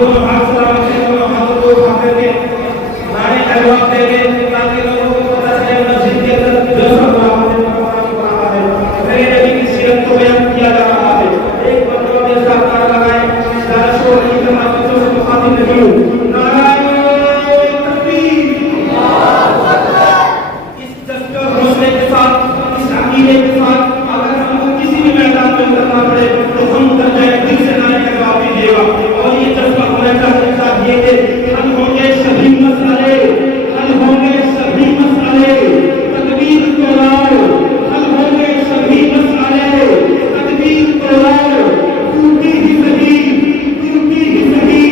دونوں ہاتھ سلام سے دونوں ہاتھوں کو اٹھا کر کے نعرے جواب دیں گے تاکہ لوگوں کو پتہ چلے مسجد کے اندر جو سب وہاں سے قرآن پڑھ رہا ہے میرے نبی کی سیرت کو بیان کیا جا رہا ہے. ایک مرتبہ میرے ساتھ نعرہ لگائیں ذرا شور نہیں کرنا بچوں سے مخاطب نہیں ہوں. نعرہ تکبیر. اس جذبے اور حوصلے کے ساتھ اس عقیدے کے ساتھ اگر ہم کو کسی بھی میدان میں اترنا پڑے تو ہم اتر جائیں. دل سے نعرے کا جواب دیجیے گا اور یہ جذبہ ہونا چاہیے کہ حل ہوں گے سبھی مسئلے, حل ہوں گے سبھی مسئلے, تکبیر کو لاؤ. حل ہوں گے سبھی مسئلے, تکبیر کو لاؤ. ٹوٹی ہی صحیح, ٹوٹی ہی صحیح,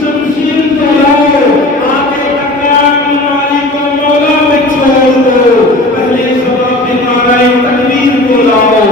شمشیر کو لاؤ. آگے ٹکرانے والی کو مولا میں چھوڑ دو. پہلے سبب کے نعرہ تکبیر کو لاؤ.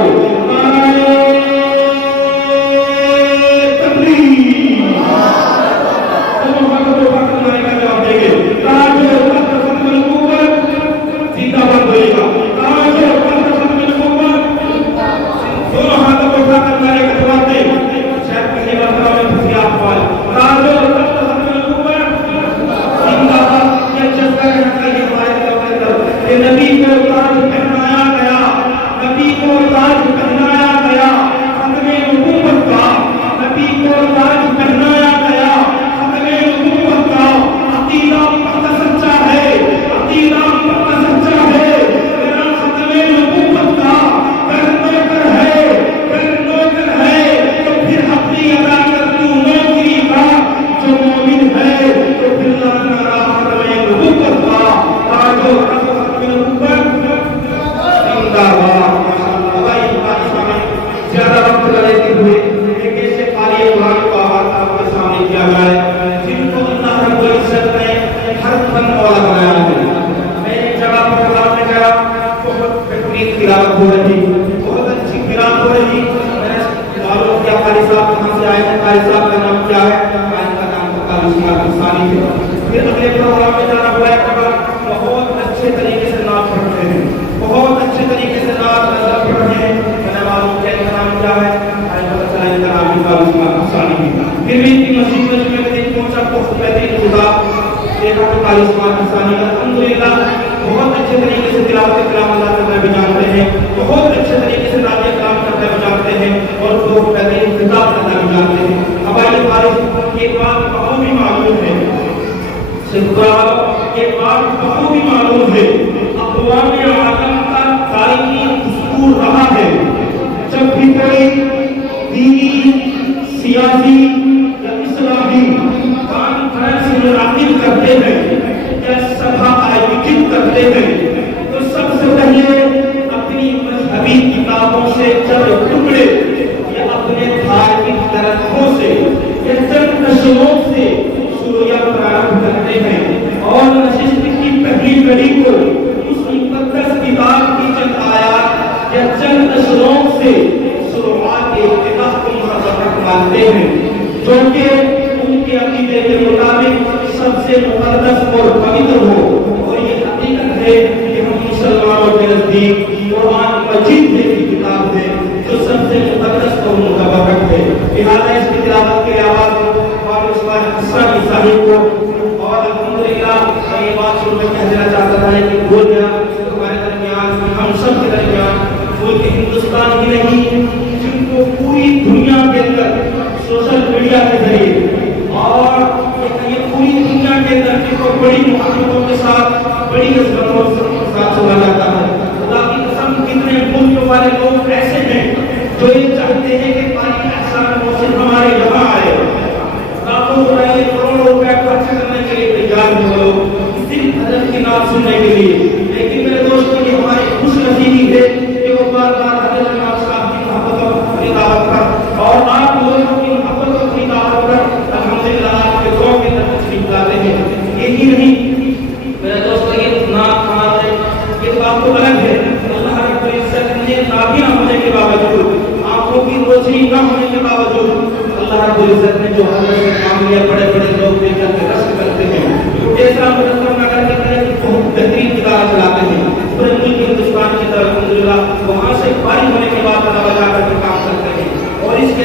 وہاں سے فارغ ہونے کے بعد بجا کر کے کام کرتے ہیں. اور اس کے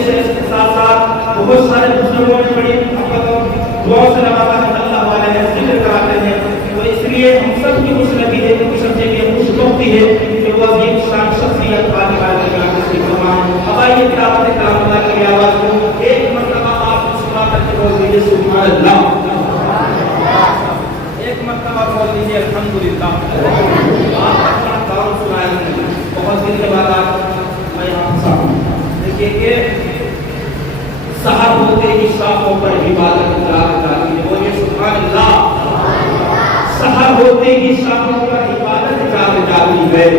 ساتھ ساتھ بہت سارے بزرگوں نے بڑی ہے، سمجھے کہ خوش وقتی ہے کہ وہ عظیم شان شخصیت فاتحہ کی نصیب فرمائے۔ اب آئیے تلاوت کلام اللہ کی آواز کو ایک مرتبہ آپ سنا کر کے بول دیجیے سبحان اللہ، ایک مرتبہ بول دیجیے الحمدللہ۔ آپ اپنا کام سنائیں گے، بہت دن کے بعد آج میں یہاں پھنسا ہوں۔ دیکھیے کہ سحر ہوتے ہی شاخوں پر عبادت تلاوت جاتی ہے، بولیے سبحان اللہ۔ سحر ہوتے ہی شاخوں پر عبادت جاتی ہے،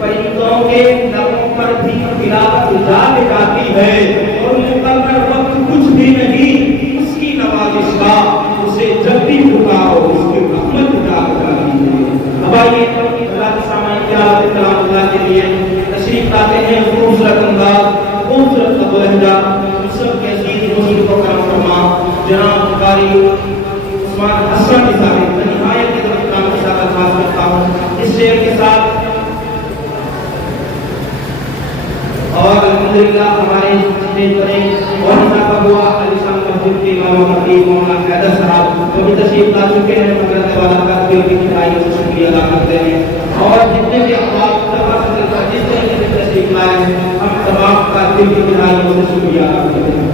پرندوں کے لبوں پر بھی تلاوت جاتی ہے، اور مقرر وقت کچھ بھی نہیں اس کی نوازش کا، اسے جب بھی پکارو اس کی رحمت جاتی ہے۔ اب آئیے اللہ کے سامنے تلاوت کلام اللہ کے لیے تشریف لاتے ہیں، خوبصورت انداز، خوبصورت لہجہ، سب کے عزیز بزرگ کو کرم فرما جناب قاری عثمان حسن نثاری نہایت کی طرف کام کے ساتھ آغاز کرتا ہوں اس شعر کے ساتھ۔ اور الحمدللہ ہمارے جتنے بڑے اور نصابہ ہوا علی شان مسجد کے امام خطیب مولانا حیدر صاحب جو بھی تشریف لا چکے ہیں، مقدس والا کا دل کی گہرائیوں سے شکریہ ادا کرتے ہیں، اور جتنے بھی احباب جس طریقے سے تشریف لائے ہم تمام کا دل کی گہرائیوں سے شکریہ ادا کرتے ہیں۔